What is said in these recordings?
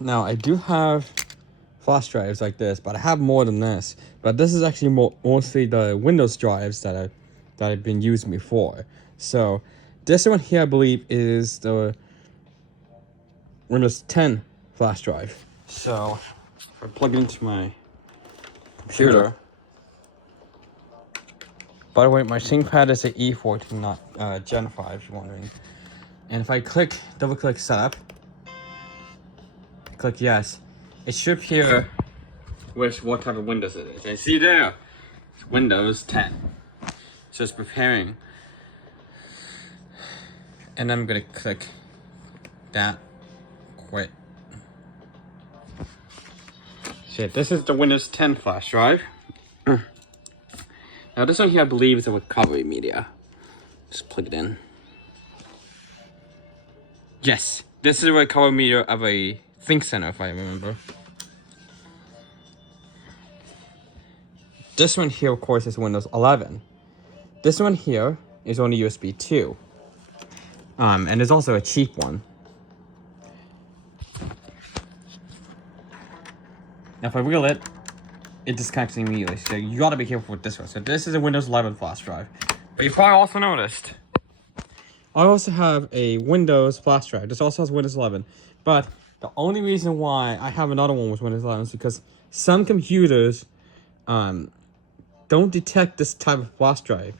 Now I do have flash drives like this, but I have more than this. But this is actually mostly the Windows drives that I've been using before. So this one here, I believe, is the Windows 10 flash drive. So if I plug it into my computer. By the way, my ThinkPad is an E14, not Gen 5, if you're wondering. And if I double click setup, click yes, it should appear with what type of Windows it is. And see there, it's Windows 10. So it's preparing. And I'm gonna click that, quit. So this is the Windows 10 flash drive. Now this one here I believe is a recovery media. Just plug it in. Yes, this is a recovery media of a ThinkCenter, if I remember. This one here, of course, is Windows 11. This one here is only USB 2. And there's also a cheap one. Now if I wheel it, it disconnects immediately, so you gotta be careful with this one. So this is a Windows 11 flash drive. But you probably also noticed, I also have a Windows flash drive. This also has Windows 11. But the only reason why I have another one with Windows 11 is because some computers don't detect this type of flash drive.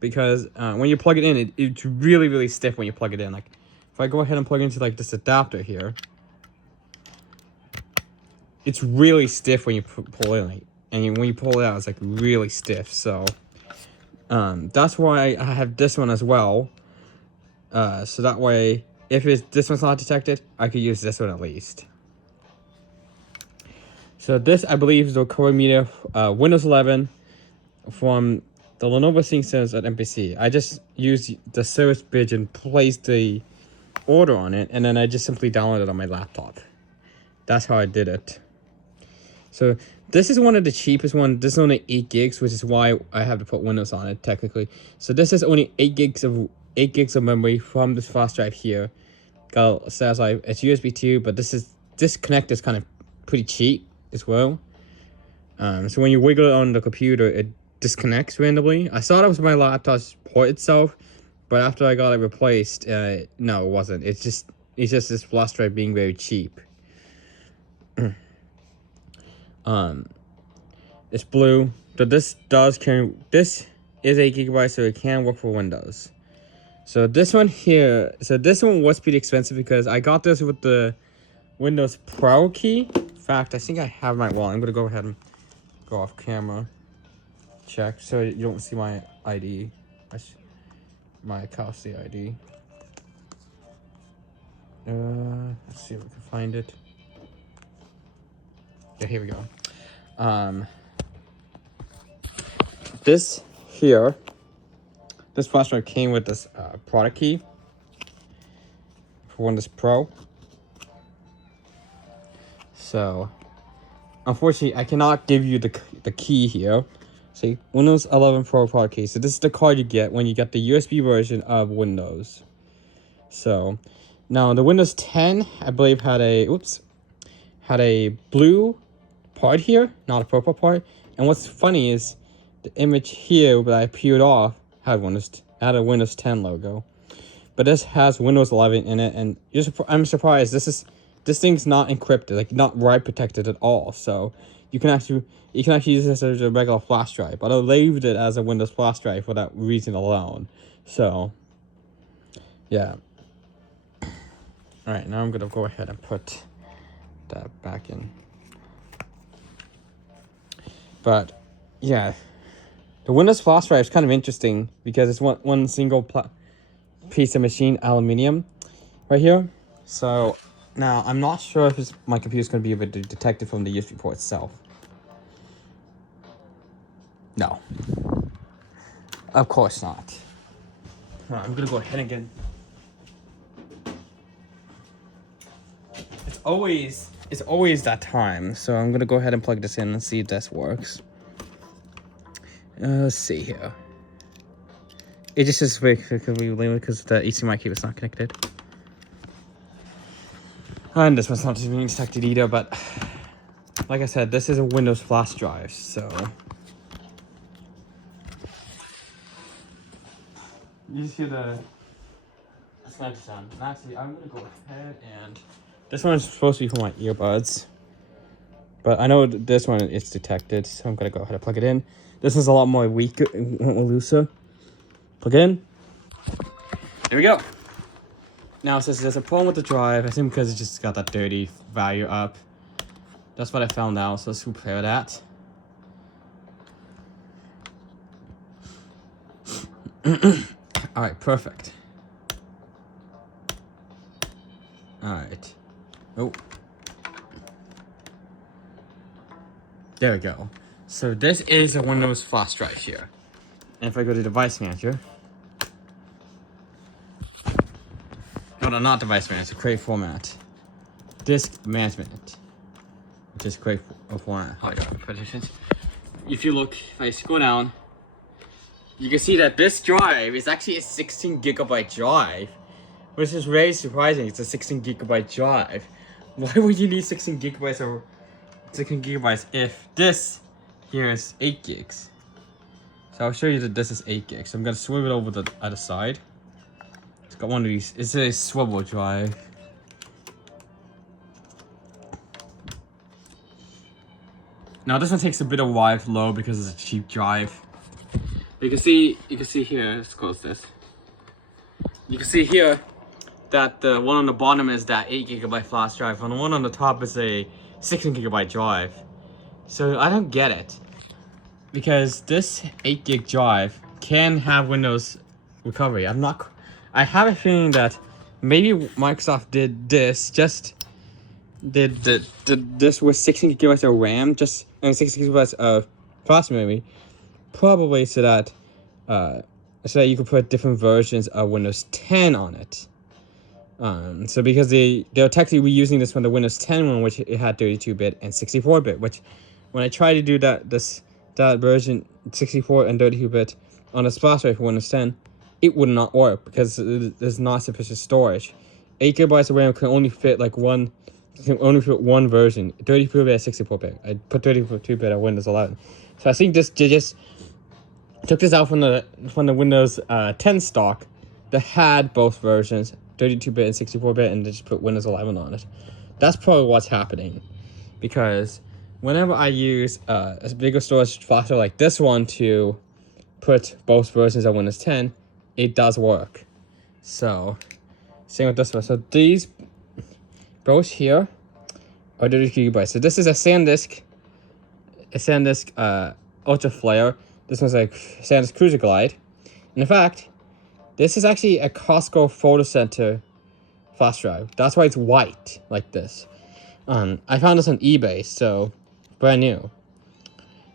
Because when you plug it in, it's really, really stiff when you plug it in. Like, if I go ahead and plug into like this adapter here, it's really stiff when you pull it in, and when you pull it out, it's like really stiff. So that's why I have this one as well. So that way, if this one's not detected, I could use this one at least. So this, I believe, is the core media Windows 11 from the Lenovo ThinkCenter at MPC. I just used the service page and placed the order on it, and then I just simply downloaded it on my laptop. That's how I did it. So this is one of the cheapest ones. This is only 8 gigs, which is why I have to put Windows on it technically. So this is only 8 gigs of memory from this flash drive here. It says like it's USB 2, but this connector is kind of pretty cheap as well. So when you wiggle it on the computer, it disconnects randomly. I thought it was my laptop's port itself, but after I got it replaced, no, it wasn't. It's just this flash drive being very cheap. It's blue. So this is 8 gigabytes, so it can work for Windows. So this one here, this one was pretty expensive because I got this with the Windows Pro key. In fact, I think I have I'm gonna go ahead and go off camera, check, so you don't see my ID, my Kelsey ID. Let's see if we can find it. Yeah, here we go. This flash drive came with this product key for Windows Pro. So, unfortunately, I cannot give you the key here. See, Windows 11 Pro product key. So this is the card you get when you get the USB version of Windows. So, now the Windows 10, I believe, had a blue part here, not a purple part. And what's funny is the image here that I peeled off had a Windows 10 logo, but this has Windows 11 in it, and I'm surprised this thing's not encrypted, like not write protected at all. So you can actually use this as a regular flash drive, but I labeled it as a Windows flash drive for that reason alone. So yeah. All right, now I'm gonna go ahead and put that back in. But yeah, the Windows flash drive is kind of interesting because it's one single piece of machined aluminum right here. So now I'm not sure if my computer's going to be able to detect it from the USB port itself. No, of course not. Right, I'm gonna go ahead and get. It's always that time. So I'm gonna go ahead and plug this in and see if this works. Let's see here. It just is very because the HDMI cable is not connected. And this one's not even detected either, but like I said, this is a Windows flash drive, so you see the sound. Actually, I'm gonna go ahead and this one is supposed to be for my earbuds, but I know this one is detected, so I'm gonna go ahead and plug it in. This is a lot more weaker, looser. Plug it in. Here we go. Now, since there's a problem with the drive, I think because it just got that dirty value up. That's what I found out, so let's repair that. Alright, perfect. Alright. Oh. There we go. So this is a Windows flash drive here. And if I go to Device Manager. No, not Device Manager, create format. Disk Management. Which is create format. Hold on, partitions. If you look, if I scroll down, you can see that this drive is actually a 16 gigabyte drive, which is very surprising. It's a 16 gigabyte drive. Why would you need 16 gigabytes or 16 gigabytes if this here is 8 gigs? So I'll show you that this is 8 gigs. So I'm gonna swivel it over the other side. It's got one of these. It's a swivel drive. Now this one takes a bit of while to load because it's a cheap drive. You can see here, let's close this. You can see here that the one on the bottom is that 8 gigabyte flash drive, and the one on the top is a 16 gigabyte drive. So I don't get it. Because this 8 gig drive can have Windows recovery. I have a feeling that maybe Microsoft did this this with 16 gigabytes of RAM, and 16 gigabytes of flash memory. Probably so that you could put different versions of Windows 10 on it. So because they're technically reusing this from the Windows 10 one, which it had 32-bit and 64-bit. Which when I tried to do that version 64 and 32-bit on a flash drive for Windows 10, it would not work because there's not sufficient storage. 8 gigabytes of RAM can only fit one version, 32-bit and 64-bit. I put 32-bit on Windows 11. So I think they just took this out from the Windows 10 stock that had both versions, 32-bit and 64-bit, and they just put Windows 11 on it. That's probably what's happening, because whenever I use a bigger storage flash drive like this one to put both versions of Windows 10, it does work. So same with this one. So these both here are 32 gigabytes. So this is a SanDisk Ultra Flare. This one's like SanDisk Cruiser Glide. And in fact, this is actually a Costco Photo Center flash drive. That's why it's white like this. I found this on eBay, so brand new.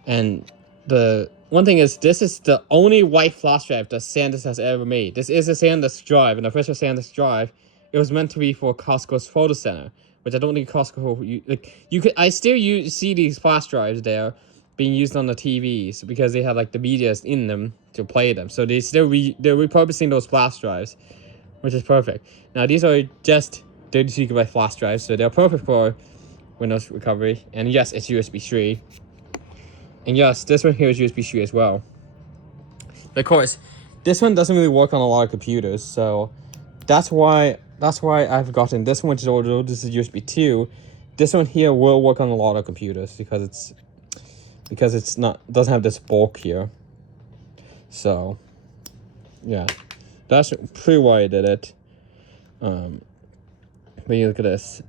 And the one thing is, this is the only white flash drive that SanDisk has ever made. This is a SanDisk drive, an official SanDisk drive. It was meant to be for Costco's Photo Center, which I don't think Costco. I still see these flash drives there being used on the TVs because they have the media in them to play them. So they're repurposing those flash drives, which is perfect. Now these are just 32 gigabyte flash drives, so they're perfect for Windows recovery. And yes, it's USB 3. And yes, this one here is USB 3 as well. But of course, this one doesn't really work on a lot of computers, so that's why I've gotten this one, which is although this is USB 2. This one here will work on a lot of computers because it's doesn't have this bulk here. So yeah, that's pretty why I did it. But you look at this.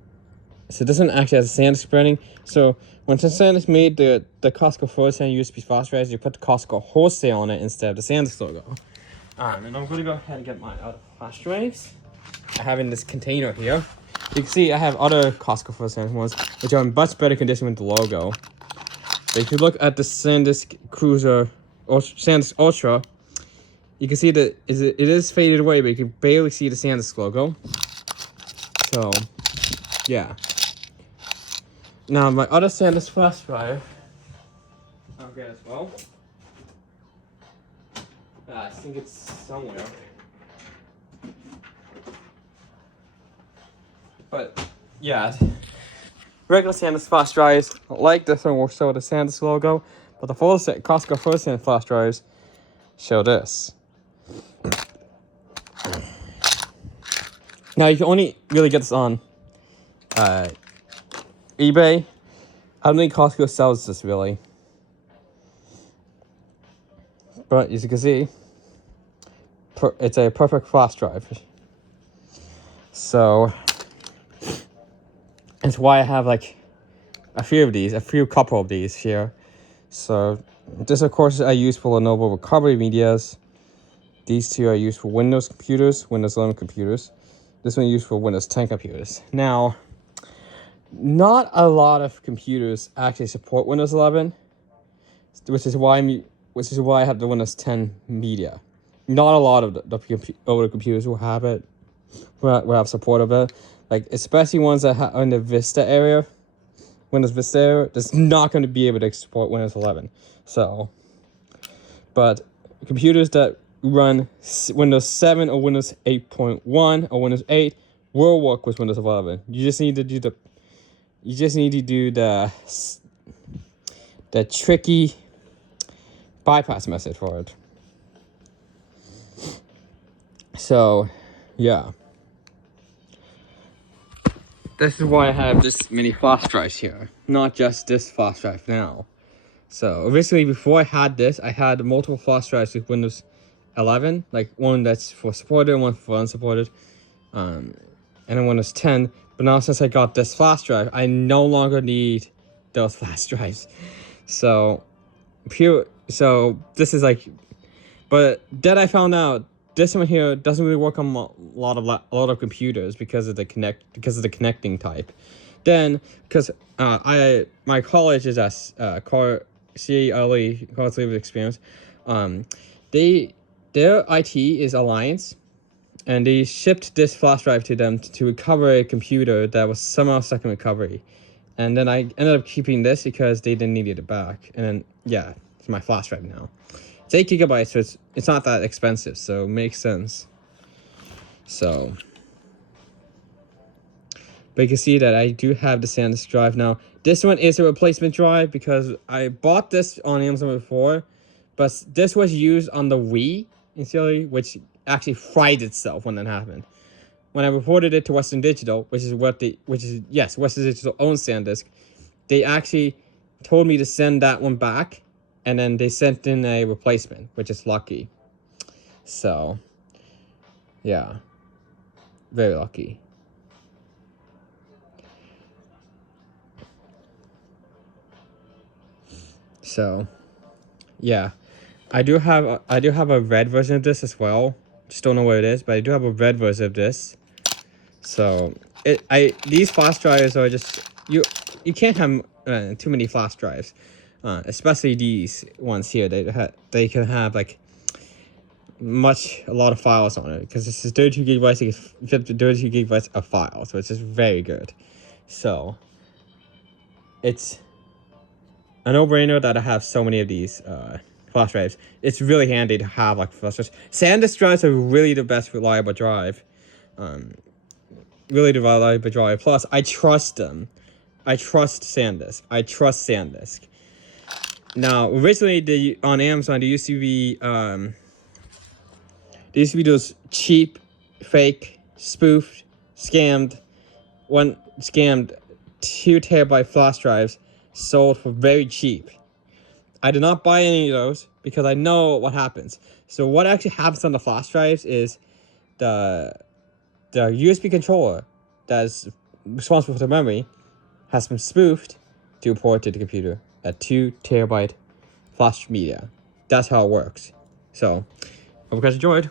So this one actually has a SanDisk branding. So when SanDisk made the Costco Frozen USB flash drives, you put the Costco wholesale on it instead of the SanDisk logo. And I'm gonna go ahead and get my other flash drives I have in this container here. You can see I have other Costco Frozen ones, which are in much better condition with the logo. But if you look at the SanDisk Cruiser or SanDisk Ultra, you can see that it is faded away, but you can barely see the SanDisk logo. So yeah. Now my other SanDisk flash drive, I'll get as well. I think it's somewhere. But yeah, regular SanDisk flash drives like this one will show the SanDisk logo, but the Costco FullSend flash drives show this. Now you can only really get this on eBay. I don't think Costco sells this really, but as you can see, it's a perfect flash drive. So that's why I have like a few couple of these here. So this, of course, I use for Lenovo recovery medias. These two are used for Windows computers, Windows 11 computers. This one is used for Windows 10 computers. Now, not a lot of computers actually support Windows 11, which is why I have the Windows 10 media. Not a lot of the older computers will have it, will have support of it. Like especially ones that are in the Vista area, Windows Vista area, that's not going to be able to support Windows 11. So, but computers that run Windows 7 or Windows 8.1 or Windows 8 will work with Windows 11. You just need to do the tricky bypass method for it. So, yeah. This is why I have this many flash drives here, not just this flash drive now. So originally, before I had this, I had multiple flash drives with Windows 11, like one that's for supported, one for unsupported, and then Windows 10. But now since I got this flash drive, I no longer need those flash drives. So this is like, but then I found out this one here doesn't really work on a lot of computers because of the connecting type. Then because my college is at CALE, College Living Experience, their IT is Alliance, and they shipped this flash drive to them to recover a computer that was somehow stuck in recovery. And then I ended up keeping this because they didn't need it back. And then, yeah, it's my flash drive now. It's 8 gigabytes, so it's not that expensive, so it makes sense. So, but you can see that I do have the SanDisk drive now. This one is a replacement drive because I bought this on Amazon before, but this was used on the Wii initially, which actually fried itself when that happened. When I reported it to Western Digital, Western Digital owns SanDisk, they actually told me to send that one back, and then they sent in a replacement, which is lucky. So, yeah, very lucky. So, yeah, I do have a red version of this as well. Just don't know what it is, but I do have a red version of this. So these flash drives are just you can't have too many flash drives, especially these ones here. They can have like a lot of files on it because this is 32 gigabytes. It can fit 32 gigabytes of files, so it's just very good. So it's a no-brainer that I have so many of these flash drives. It's really handy to have like flash drives. SanDisk drives are really the best reliable drive. Really reliable drive. Plus, I trust them. I trust SanDisk. Now, originally, on Amazon, there used to be those cheap, fake, spoofed, scammed 2 terabyte flash drives sold for very cheap. I did not buy any of those because I know what happens. So what actually happens on the flash drives is the USB controller that is responsible for the memory has been spoofed to port to the computer at 2 terabyte flash media. That's how it works. So, hope you guys enjoyed.